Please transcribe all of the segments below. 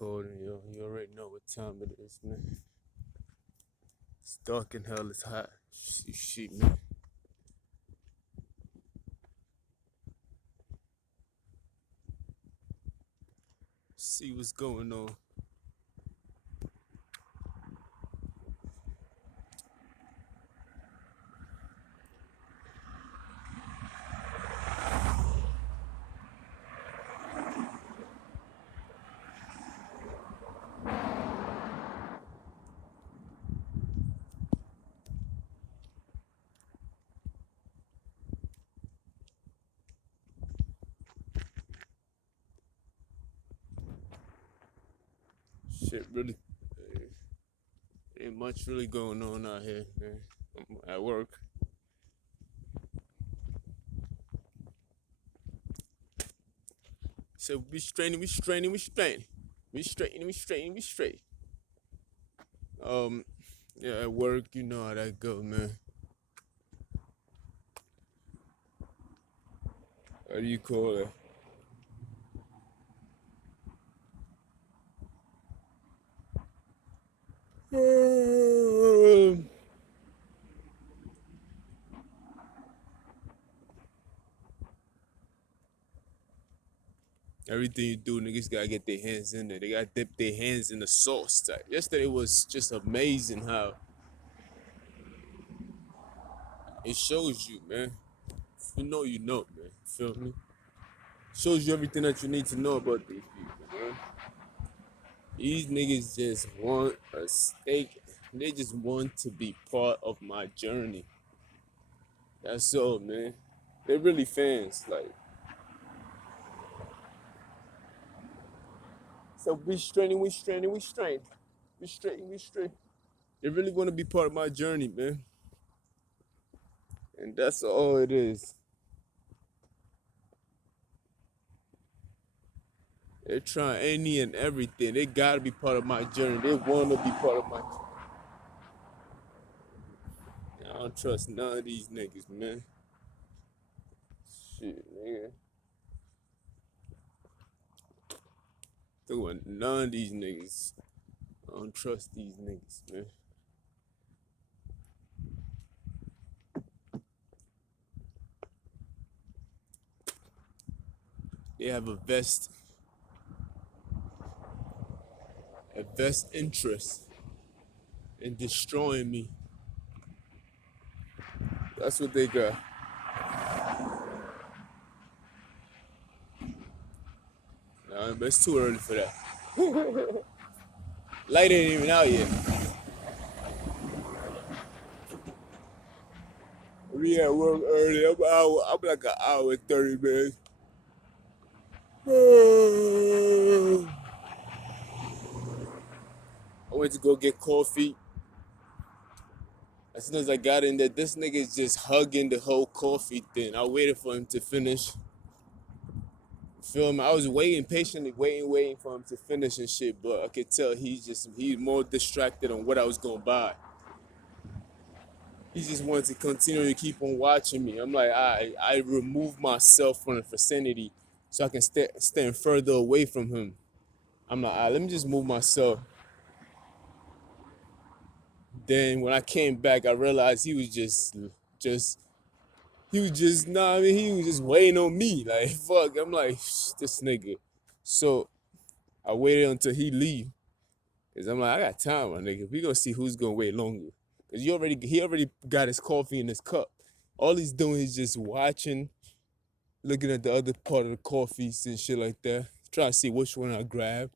recording, yo. You already know what time it is, man. It's dark in hell, it's hot. Shit, man. See what's going on. Shit, really, ain't much really going on out here, man. I'm at work. So we straining, we straining, we straining. We straightening, we straightening, we straight. Um, yeah, at work, you know how that go, man. What do you call it? Everything you do, niggas gotta get their hands in there. They gotta dip their hands in the sauce. Type. Yesterday was just amazing how it shows you, man. If you know, man. Feel me? Shows you everything that you need to know about these people, man. These niggas just want a stake. They just want to be part of my journey. That's all, man. They're really fans. Like, so we straining, we straining, we strain. We straight, we straight. They really want to be part of my journey, man. And that's all it is. They're trying any and everything. They gotta be part of my journey. They wanna be part of my. I don't trust none of these niggas, man. Shit, nigga. Talking about none of these niggas. I don't trust these niggas, man. They have a vest interest in destroying me. That's what they got. Nah, but it's too early for that. Light ain't even out yet. We at work early. I'm like an hour and 30 minutes. I went to go get coffee. As soon as I got in there, this nigga is just hugging the whole coffee thing. I waited for him to finish. Feel me? I was waiting, patiently waiting for him to finish and shit, but I could tell he's more distracted on what I was gonna buy. He just wanted to continue to keep on watching me. I'm like, I remove myself from the vicinity so I can stand further away from him. I'm like, let me just move myself. Then when I came back, I realized he was just he was just nah. I mean, he was just waiting on me. Like fuck. I'm like this nigga. So I waited until he leave, cause I'm like I got time, my nigga. We gonna see who's gonna wait longer. Cause he already got his coffee in his cup. All he's doing is just watching, looking at the other part of the coffees and shit like that, trying to see which one I grab.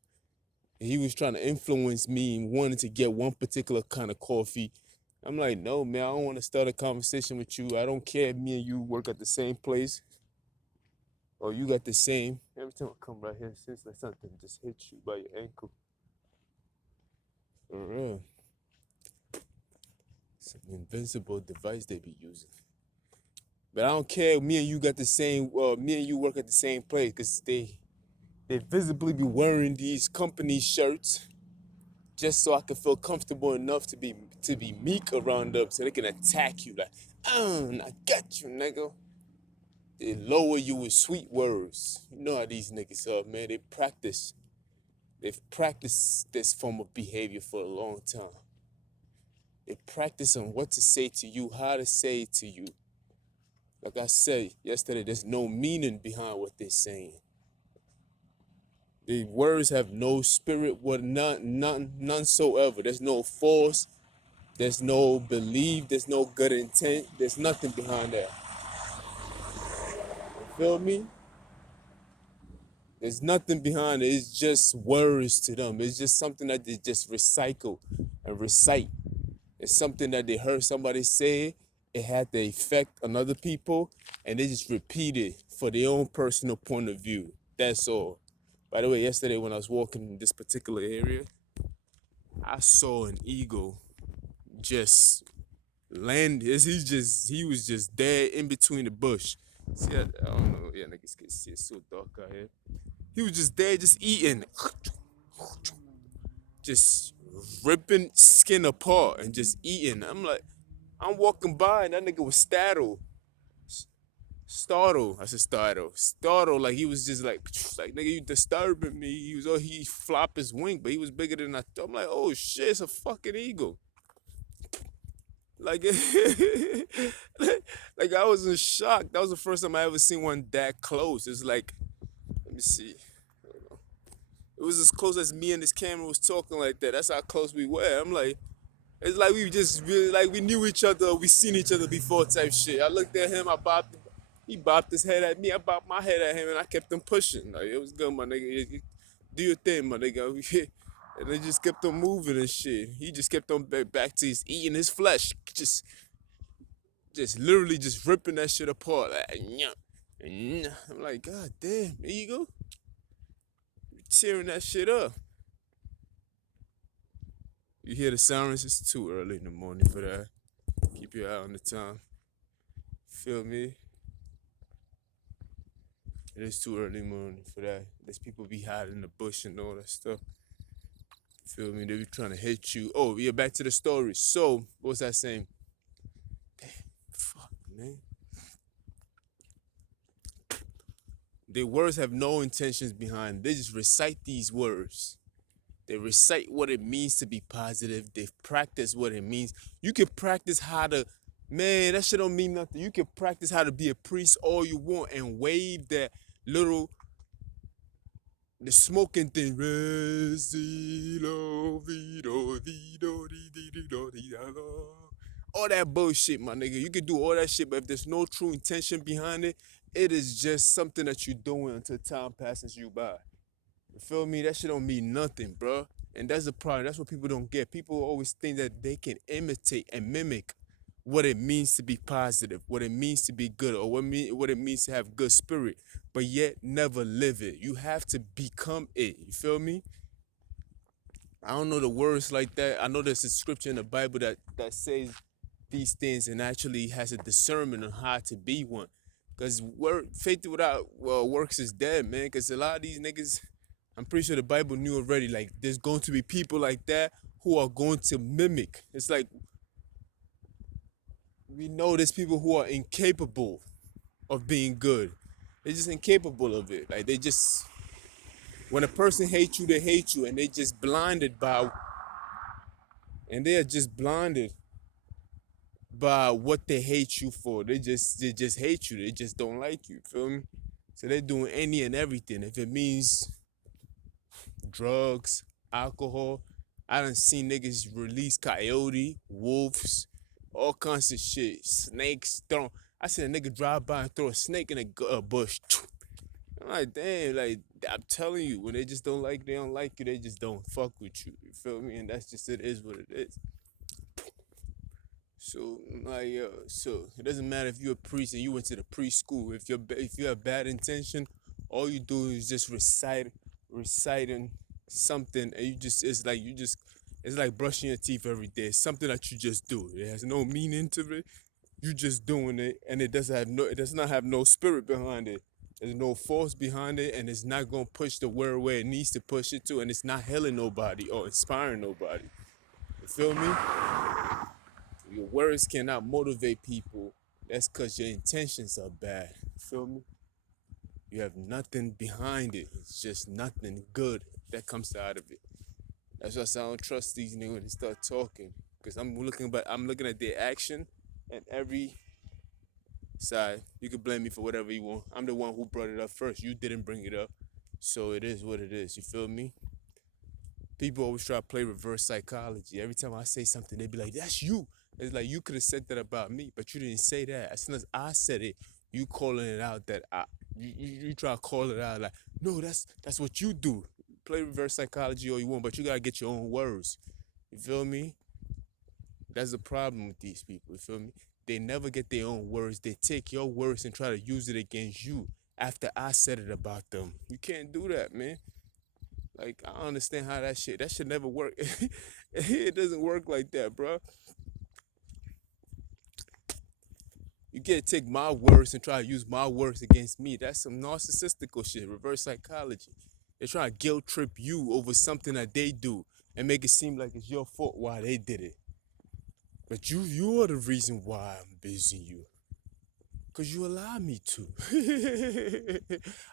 And he was trying to influence me and wanted to get one particular kind of coffee. I'm like, no, man, I don't want to start a conversation with you. I don't care if me and you work at the same place or you got the same. Every time I come right here, it seems like something just hits you by your ankle. For real. It's an invincible device they be using. But I don't care. Me and you got the same. Me and you work at the same place because they visibly be wearing these company shirts just so I can feel comfortable enough to be meek around them so they can attack you like, I got you, nigga. They lower you with sweet words. You know how these niggas are, man. They practice. They've practiced this form of behavior for a long time. They practice on what to say to you, how to say it to you. Like I said yesterday, there's no meaning behind what they're saying. The words have no spirit, none soever. There's no force, there's no belief, there's no good intent, there's nothing behind that. You feel me? There's nothing behind it. It's just words to them. It's just something that they just recycle and recite. It's something that they heard somebody say. It had the effect on other people, and they just repeat it for their own personal point of view. That's all. By the way, yesterday when I was walking in this particular area, I saw an eagle just land. He was just there in between the bush. See, I don't know. Yeah, niggas can see it's so dark out here. He was just there, just eating, just ripping skin apart and just eating. I'm like, I'm walking by and that nigga was startled. I said startled. Like he was just like nigga, you disturbing me. He flopped his wing, but he was bigger than I thought. I'm like, oh shit, it's a fucking eagle. Like, like I was in shock. That was the first time I ever seen one that close. It's like, let me see. It was as close as me and this camera was talking like that. That's how close we were. I'm like, it's like we just really, like we knew each other, we seen each other before type shit. I looked at him, he bopped his head at me, I bopped my head at him, and I kept him pushing. Like, it was good, my nigga. Do your thing, my nigga. And they just kept on moving and shit. He just kept on back to his eating his flesh. Just literally just ripping that shit apart. Like, I'm like, God damn, there you go. Tearing that shit up. You hear the sirens? It's too early in the morning for that. Keep your eye on the time. Feel me? It is too early in the morning for that. There's people be hiding in the bush and all that stuff. Feel me? They be trying to hit you. Oh, yeah, back to the story. So, what was I saying? Damn, fuck, man. Their words have no intentions behind it. They just recite these words. They recite what it means to be positive. They practice what it means. You can practice how to, man, that shit don't mean nothing. You can practice how to be a priest all you want and wave that little, the smoking thing. All that bullshit, my nigga. You can do all that shit, but if there's no true intention behind it, it is just something that you're doing until time passes you by. You feel me? That shit don't mean nothing, bro. And that's the problem. That's what people don't get. People always think that they can imitate and mimic what it means to be positive, what it means to be good, or what it means to have good spirit, but yet never live it. You have to become it. You feel me? I don't know the words like that. I know there's a scripture in the Bible that says these things and actually has a discernment on how to be one. Because faith without works is dead, man. Because a lot of these niggas, I'm pretty sure the Bible knew already, like, there's going to be people like that who are going to mimic. It's like, we know there's people who are incapable of being good. They're just incapable of it. Like, when a person hates you, they hate you, and they are just blinded by what they hate you for. They just hate you. They just don't like you. Feel me? So they're doing any and everything. If it means drugs, alcohol, I done seen niggas release coyote, wolves, all kinds of shit, snakes. I seen a nigga drive by and throw a snake in a bush. I'm like, damn, like, I'm telling you, when they don't like you, they just don't fuck with you. You feel me? And that's just, it is what it is. So, like, so it doesn't matter if you're a priest and you went to the preschool. If you have bad intention, all you do is just reciting something, and it's like brushing your teeth every day. It's something that you just do. It has no meaning to it. You just doing it, and it does not have no spirit behind it. There's no force behind it, and it's not gonna push the word where it needs to push it to, and it's not healing nobody or inspiring nobody. You feel me? Your words cannot motivate people. That's because your intentions are bad. You feel me? You have nothing behind it. It's just nothing good that comes out of it. That's why I don't trust these niggas when they start talking. Cause I'm looking at their action and every side. You can blame me for whatever you want. I'm the one who brought it up first. You didn't bring it up. So it is what it is. You feel me? People always try to play reverse psychology. Every time I say something, they be like, "That's you." It's like you could have said that about me, but you didn't say that. As soon as I said it, you calling it out that you try to call it out like, no, that's what you do. Play reverse psychology all you want, but you gotta get your own words. You feel me? That's the problem with these people. You feel me? They never get their own words. They take your words and try to use it against you after I said it about them. You can't do that, man. Like I don't understand how that should never work. It doesn't work like that, bro. You can't take my words and try to use my words against me. That's some narcissistical shit, reverse psychology. They try to guilt trip you over something that they do and make it seem like it's your fault why they did it. But you are the reason why I'm busy you. Cause you allow me to.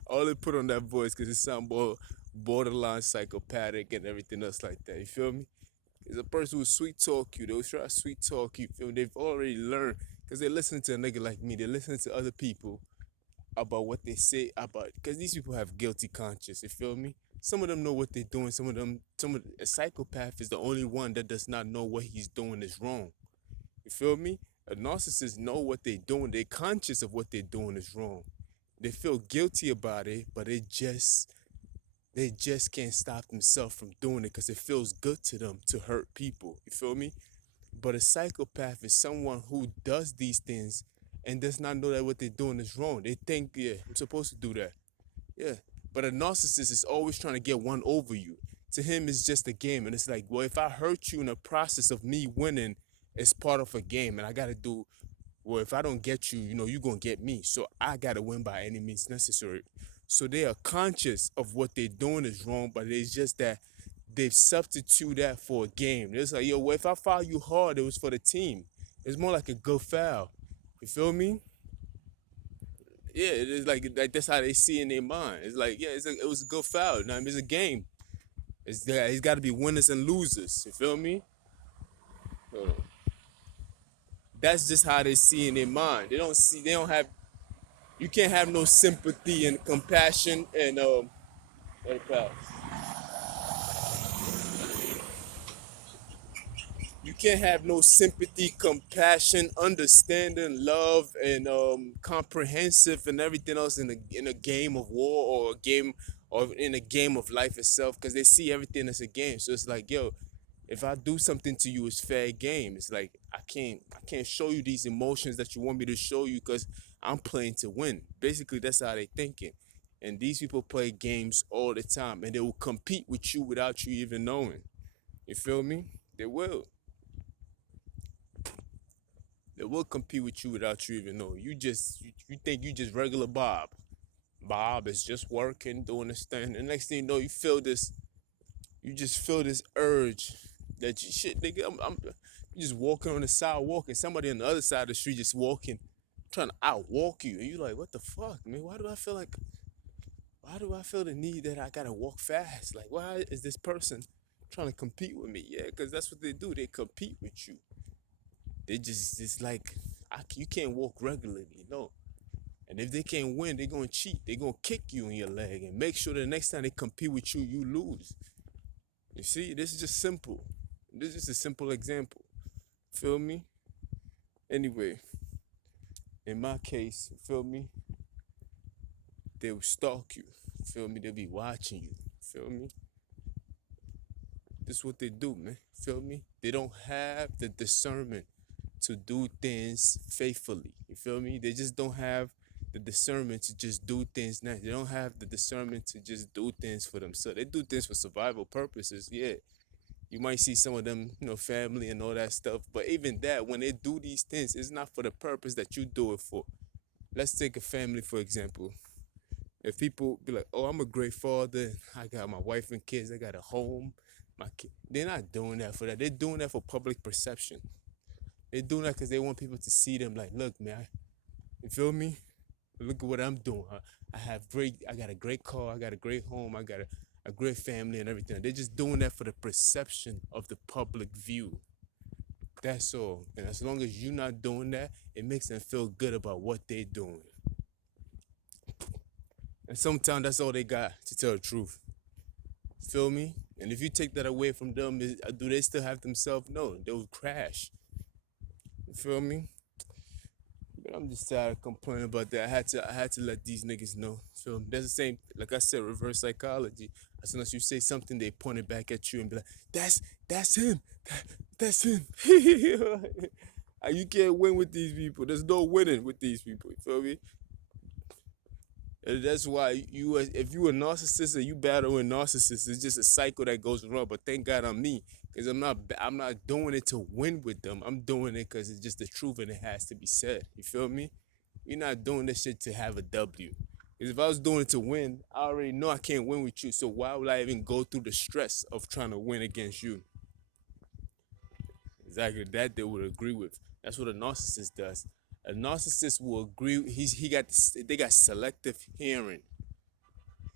All they put on that voice cause it sound borderline psychopathic and everything else like that. You feel me? It's a person who sweet talk you. They'll try to sweet talk you. Feel me? They've already learned because they listen to a nigga like me. They listen to other people about what they say about because these people have guilty conscience. You feel me? Some of them know what they're doing. A psychopath is the only one that does not know what he's doing is wrong. You feel me? A narcissist know what they're doing. They're conscious of what they're doing is wrong. They feel guilty about it, but they just can't stop themselves from doing it because it feels good to them to hurt people. You feel me? But a psychopath is someone who does these things and does not know that what they're doing is wrong. They think, yeah, I'm supposed to do that. Yeah. But a narcissist is always trying to get one over you. To him, it's just a game. And it's like, well, if I hurt you in the process of me winning, it's part of a game. And I got to do, well, if I don't get you, you're going to get me. So I got to win by any means necessary. So they are conscious of what they're doing is wrong, but it's just that they've substituted that for a game. It's like, yo, well, if I foul you hard, it was for the team. It's more like a good foul. You feel me? Yeah, it is like that's how they see in their mind. It's like, yeah, it was a good foul. Now it's a game. It's got to be winners and losers. You feel me? Hold on. That's just how they see in their mind. They don't see. They don't have. You can't have no sympathy and compassion and let it pass. You can't have no sympathy, compassion, understanding, love, and comprehensive and everything else in a game of war or a game or in a game of life itself because they see everything as a game. So it's like, yo, if I do something to you, it's fair game. It's like I can't show you these emotions that you want me to show you because I'm playing to win. Basically, that's how they thinking. And these people play games all the time, and they will compete with you without you even knowing. You feel me? They will. They will compete with you without you even know. You think you just regular Bob. Bob is just working, doing this thing. The next thing you know, you just feel this urge that you shit, nigga. I'm you just walking on the sidewalk and somebody on the other side of the street just walking, trying to outwalk you, and you like, what the fuck, man? Why do I feel the need that I gotta walk fast? Like, why is this person trying to compete with me? Yeah, because that's what they do. They compete with you. They just it's like you can't walk regularly, no. And if they can't win, they're gonna cheat. They're gonna kick you in your leg and make sure the next time they compete with you, you lose. You see, this is just simple. This is a simple example. Feel me? Anyway, in my case, feel me? They will stalk you. Feel me? They'll be watching you. Feel me? This is what they do, man. Feel me? They don't have the discernment to do things faithfully. You feel me? They just don't have the discernment to just do things now. They don't have the discernment to just do things for themselves. They do things for survival purposes, yeah. You might see some of them, family and all that stuff. But even that, when they do these things, it's not for the purpose that you do it for. Let's take a family, for example. If people be like, oh, I'm a great father, I got my wife and kids, I got a home, my kid. They're not doing that for that. They're doing that for public perception. They're doing that because they want people to see them like, look, man, you feel me? Look at what I'm doing. I got a great car. I got a great home. I got a great family and everything. They're just doing that for the perception of the public view. That's all. And as long as you're not doing that, it makes them feel good about what they're doing. And sometimes that's all they got to tell the truth. Feel me? And if you take that away from them, do they still have themselves? No, they'll crash. You feel me? But I'm just tired of complaining about that. I had to let these niggas know. Feel me? That's the same, like I said, reverse psychology. As soon as you say something, they point it back at you and be like, that's him. That's him. You can't win with these people. There's no winning with these people. You feel me? And that's why if you a narcissist and you battling narcissists, it's just a cycle that goes wrong. But thank God I'm me, because I'm not doing it to win with them. I'm doing it because it's just the truth and it has to be said. You feel me? You're not doing this shit to have a W. Because if I was doing it to win, I already know I can't win with you. So why would I even go through the stress of trying to win against you? Exactly that they would agree with. That's what a narcissist does. A narcissist will agree. They got selective hearing.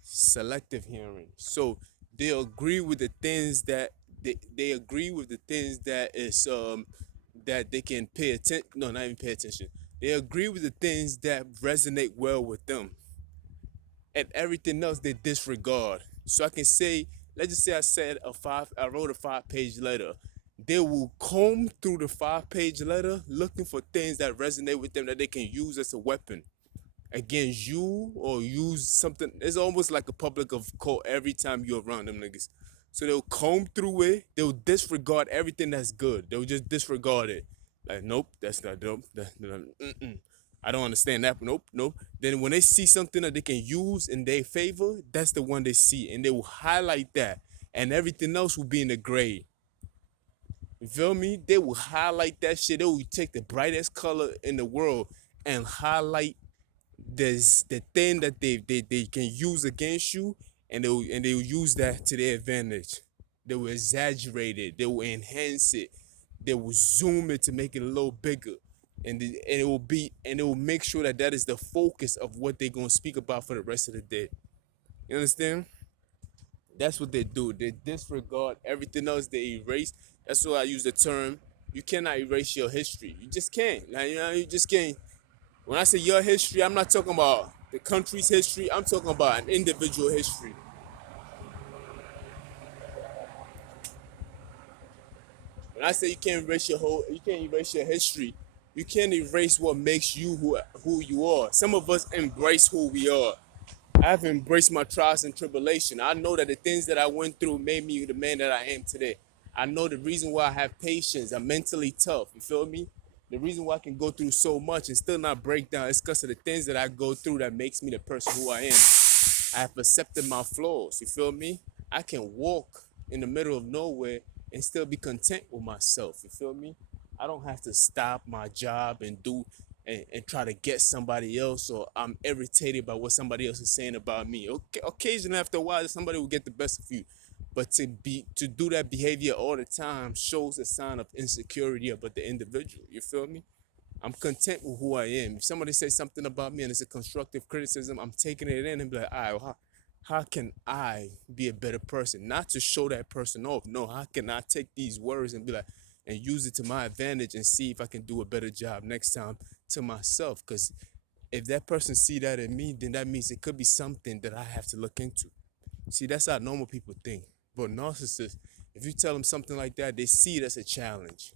So they agree with the things that they agree with the things that is that they can pay attention. No, not even pay attention. They agree with the things that resonate well with them, and everything else they disregard. So I can say, let's just say I wrote a 5-page letter. They will comb through the 5-page letter looking for things that resonate with them that they can use as a weapon against you or use something. It's almost like a public of court every time you're around them niggas. So they'll comb through it. They'll disregard everything that's good. They'll just disregard it. Like, nope, that's not dope. I don't understand that. Nope, nope. Then when they see something that they can use in their favor, that's the one they see. And they will highlight that. And everything else will be in the gray. You feel me? They will highlight that shit. They will take the brightest color in the world and highlight the thing that they can use against you, and they'll use that to their advantage. They will exaggerate it. They will enhance it. They will zoom it to make it a little bigger, and it will make sure that that is the focus of what they're gonna speak about for the rest of the day. You understand? That's what they do. They disregard everything else. They erase. That's why I use the term. You cannot erase your history. You just can't. Like, you just can't. When I say your history, I'm not talking about the country's history. I'm talking about an individual history. When I say you can't erase your history. You can't erase what makes you who you are. Some of us embrace who we are. I've embraced my trials and tribulation. I know that the things that I went through made me the man that I am today. I know the reason why I have patience. I'm mentally tough. You feel me? The reason why I can go through so much and still not break down is because of the things that I go through that makes me the person who I am. I have accepted my flaws. You feel me? I can walk in the middle of nowhere and still be content with myself. You feel me? I don't have to stop my job and try to get somebody else, or I'm irritated by what somebody else is saying about me. Okay, occasionally after a while somebody will get the best of you. But to do that behavior all the time shows a sign of insecurity about the individual. You feel me? I'm content with who I am. If somebody says something about me and it's a constructive criticism, I'm taking it in and be like, all right, well, how can I be a better person? Not to show that person off. No, how can I take these words and be like, and use it to my advantage and see if I can do a better job next time to myself? Because if that person see that in me, then that means it could be something that I have to look into. See, that's how normal people think. But narcissists, if you tell them something like that, they see it as a challenge.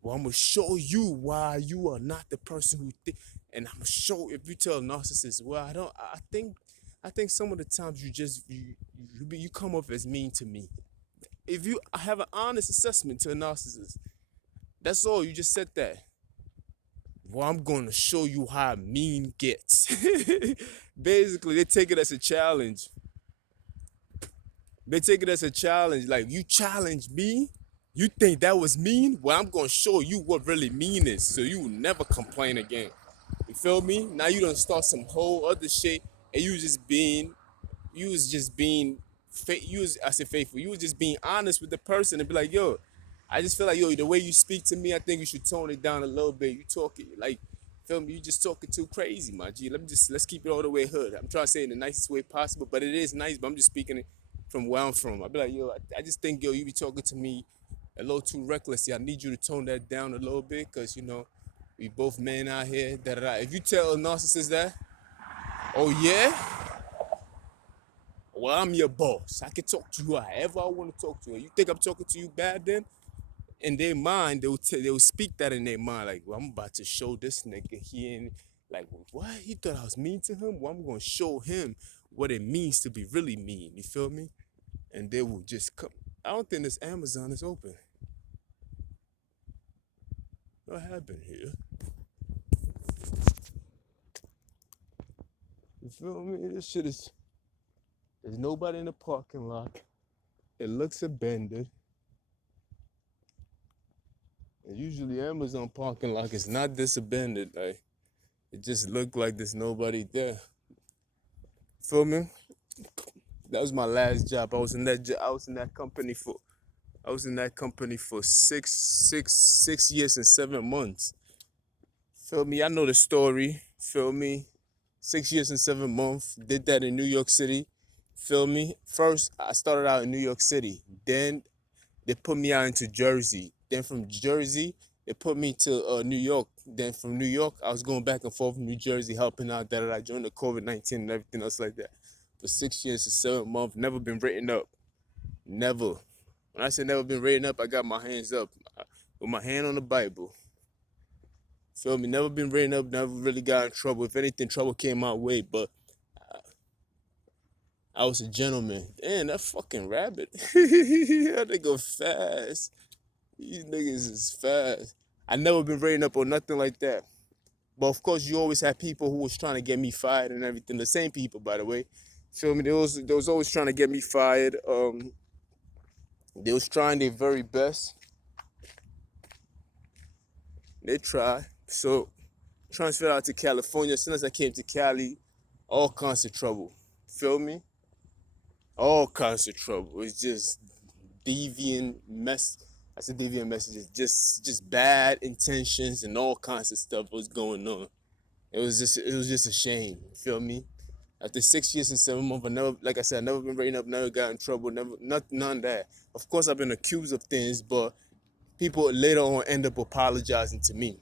Well, I'm gonna show you why you are not the person who think, and I'm gonna show. If you tell a narcissist, well, I don't. I think some of the times you come off as mean to me. If you have an honest assessment to a narcissist, that's all. You just said that. Well, I'm gonna show you how mean gets. Basically, they take it as a challenge. They take it as a challenge. Like, you challenge me, you think that was mean? Well, I'm gonna show you what really mean is, so you will never complain again. You feel me? Now you done start some whole other shit, and you was just being, I said faithful. You was just being honest with the person and be like, yo, I just feel like, yo, the way you speak to me, I think you should tone it down a little bit. You talk it like, Feel me? You just talking too crazy, my G. Let's keep it all the way hood. I'm trying to say it in the nicest way possible, but it is nice. But I'm just speaking it from where I'm from. I be like, yo, I just think, yo, you be talking to me a little too reckless. Yeah, I need you to tone that down a little bit, cause we both men out here. Da da da. If you tell a narcissist that, oh yeah, well I'm your boss. I can talk to you however I want to talk to you. You think I'm talking to you bad then? In their mind, they will speak that in their mind, like, well, I'm about to show this nigga he ain't like what he thought I was mean to him. Well, I'm gonna show him what it means to be really mean. You feel me? And they will just come. I don't think this Amazon is open. What happened here? You feel me? This shit is. There's nobody in the parking lot. It looks abandoned. And usually Amazon parking lot is not this abandoned. Like it just looked like there's nobody there. Feel me? That was my last job. I was in that company for 6 years and 7 months. Feel me? I know the story. Feel me? 6 years and 7 months. Did that in New York City. Feel me? First, I started out in New York City. Then they put me out into Jersey. Then from Jersey, they put me to New York. Then from New York, I was going back and forth from New Jersey, helping out that I joined the COVID-19 and everything else like that. For 6 years and 7 months, never been written up. Never. When I say never been written up, I got my hands up with my hand on the Bible. Feel me? Never been written up, never really got in trouble. If anything, trouble came my way, but I was a gentleman. Damn, that fucking rabbit. That nigga fast. These niggas is fast. I never been written up or nothing like that. But of course, you always have people who was trying to get me fired and everything. The same people, by the way. Feel me? They was always trying to get me fired. They was trying their very best. They tried. So, transferred out to California. As soon as I came to Cali, all kinds of trouble. Feel me? All kinds of trouble. It's just deviant mess. I said deviant messages. Just bad intentions and all kinds of stuff was going on. It was just a shame. Feel me? After 6 years and 7 months, like I said, I never been written up, never got in trouble, none of that. Of course, I've been accused of things, but people later on end up apologizing to me.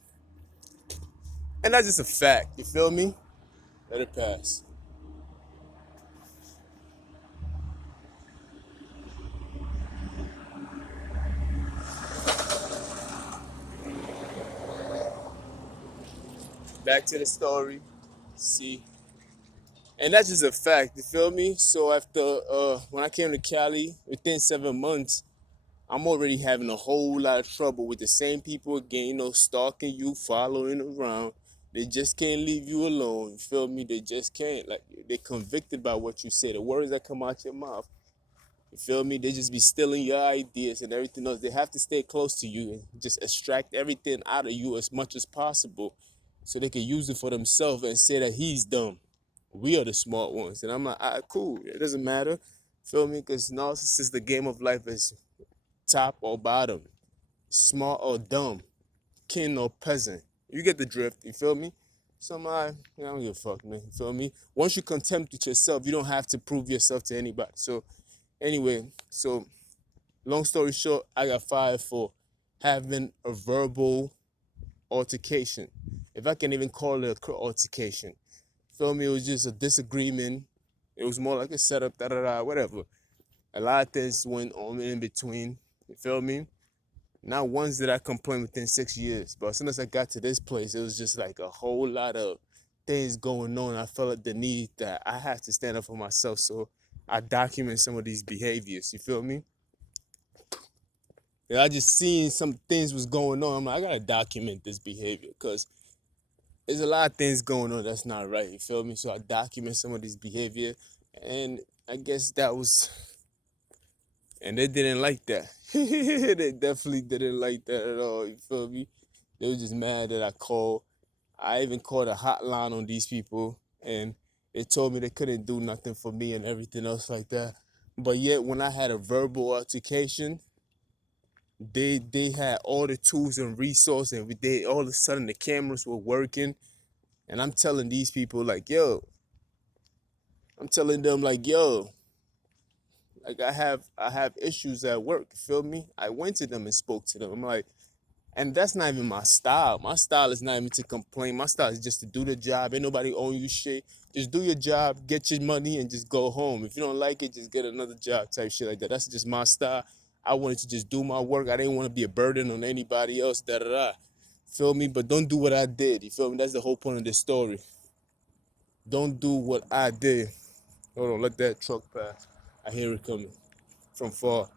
And that's just a fact, you feel me? Let it pass. Back to the story. See? And that's just a fact, you feel me? So after when I came to Cali, within 7 months, I'm already having a whole lot of trouble with the same people again, stalking you, following around. They just can't leave you alone. You feel me? They just can't. Like they're convicted by what you say, the words that come out your mouth. You feel me? They just be stealing your ideas and everything else. They have to stay close to you and just extract everything out of you as much as possible so they can use it for themselves and say that he's dumb. We are the smart ones. And I'm like, all right, cool. It doesn't matter. Feel me? Because narcissist, the game of life is top or bottom, smart or dumb, king or peasant. You get the drift, you feel me? So I don't give a fuck, man. You feel me? Once you contempt it yourself, you don't have to prove yourself to anybody. So anyway, long story short, I got fired for having a verbal altercation. If I can even call it a altercation. Feel me? It was just a disagreement. It was more like a setup, whatever. A lot of things went on in between. You feel me? Not once did I complain within 6 years, but as soon as I got to this place, it was just like a whole lot of things going on. I felt like the need that I have to stand up for myself, so I document some of these behaviors. You feel me? I just seen some things was going on. I'm like, I gotta document this behavior because there's a lot of things going on that's not right. You feel me? So I document some of these behavior, and I guess that was. And they didn't like that. They definitely didn't like that at all. You feel me? They were just mad that I called. I even called a hotline on these people, and they told me they couldn't do nothing for me and everything else like that. But yet, when I had a verbal altercation, they had all the tools and resources, and all of a sudden the cameras were working. And I'm telling these people like, yo, I'm telling them like, yo, like I have issues at work. You feel me? I went to them and spoke to them. I'm like, and that's not even my style. My style is not even to complain. My style is just to do the job. Ain't nobody owe you shit. Just do your job, get your money, and just go home. If you don't like it, just get another job type shit like that. That's just my style. I wanted to just do my work. I didn't want to be a burden on anybody else. Da da da. Feel me? But don't do what I did. You feel me? That's the whole point of this story. Don't do what I did. Hold on, let that truck pass. I hear it coming from far.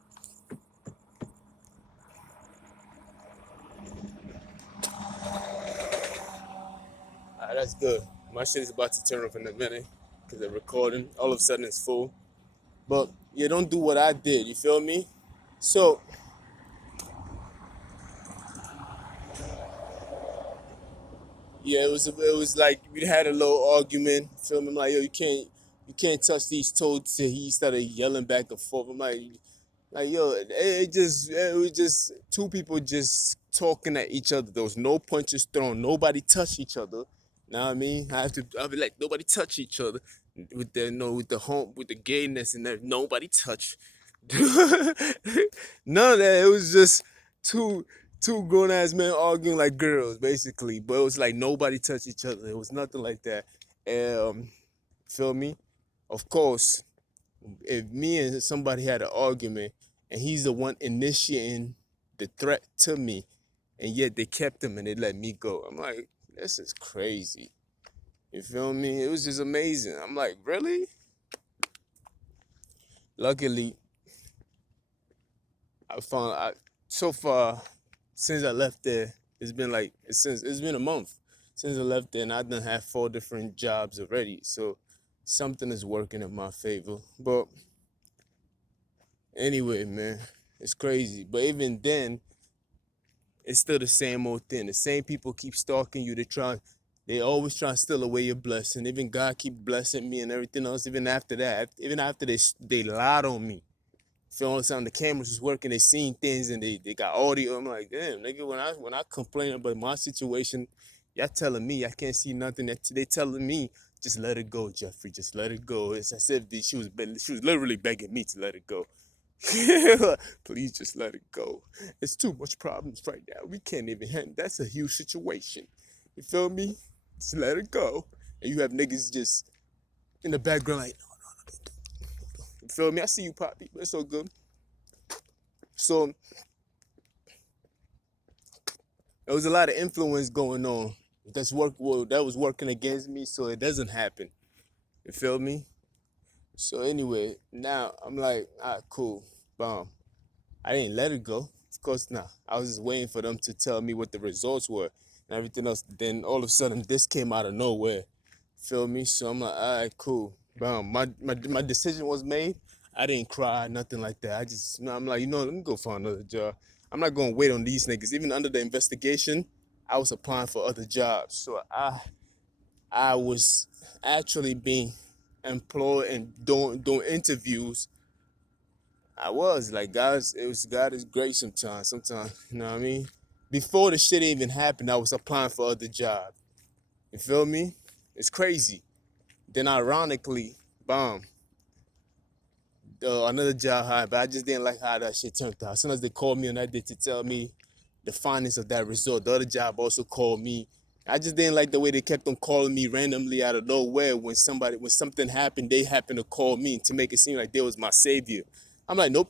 Alright, that's good. My shit is about to turn off in a minute because they're recording. All of a sudden it's full. But yeah, don't do what I did. You feel me? So yeah, it was like we had a little argument. Feel me? I'm like, yo, you can't touch these toads. Till he started yelling back and forth. I'm like yo, it was just two people just talking at each other. There was no punches thrown. Nobody touched each other. Know what I mean? I'll be like, nobody touch each other with the no with the home with the gayness and that. Nobody touch. None of that. It was just two two grown ass men arguing like girls, basically. But it was like nobody touched each other. It was nothing like that. Feel me? Of course, if me and somebody had an argument and he's the one initiating the threat to me, and yet they kept him and they let me go, I'm like, this is crazy. You feel me? It was just amazing. I'm like, really? Luckily, so far since I left there, it's been a month since I left there, and I done had 4 different jobs already. So something is working in my favor. But anyway, man, it's crazy. But even then, it's still the same old thing. The same people keep stalking you. They always try to steal away your blessing. Even God keep blessing me and everything else. Even after that, even after they lied on me. Feel all the cameras was working, they seen things and they got audio. I'm like, damn, nigga, when I complain about my situation, y'all telling me I can't see nothing. They telling me just let it go, Jeffrey. Just let it go. It's as if she was literally begging me to let it go. Please just let it go. It's too much problems right now. We can't even handle. That's a huge situation. You feel me? Just let it go. And you have niggas just in the background like, you feel me? I see you, Poppy, but it's so good. So there was a lot of influence going on. That was working against me, so it doesn't happen. You feel me? So anyway, now I'm like, all right, cool, bomb. I didn't let it go. Of course not. I was just waiting for them to tell me what the results were and everything else. Then all of a sudden, this came out of nowhere. Feel me? So I'm like, all right, cool. Boom. My decision was made. I didn't cry, nothing like that. I'm like, let me go find another job. I'm not going to wait on these niggas. Even under the investigation, I was applying for other jobs. So I was actually being employed and doing interviews. I was like, God is great sometimes. Sometimes, you know what I mean? Before the shit even happened, I was applying for other jobs. You feel me? It's crazy. Then ironically, bomb, another job hire, but I just didn't like how that shit turned out. As soon as they called me on that day to tell me the findings of that result, the other job also called me. I just didn't like the way they kept on calling me randomly out of nowhere. When something happened, they happened to call me to make it seem like they was my savior. I'm like, nope,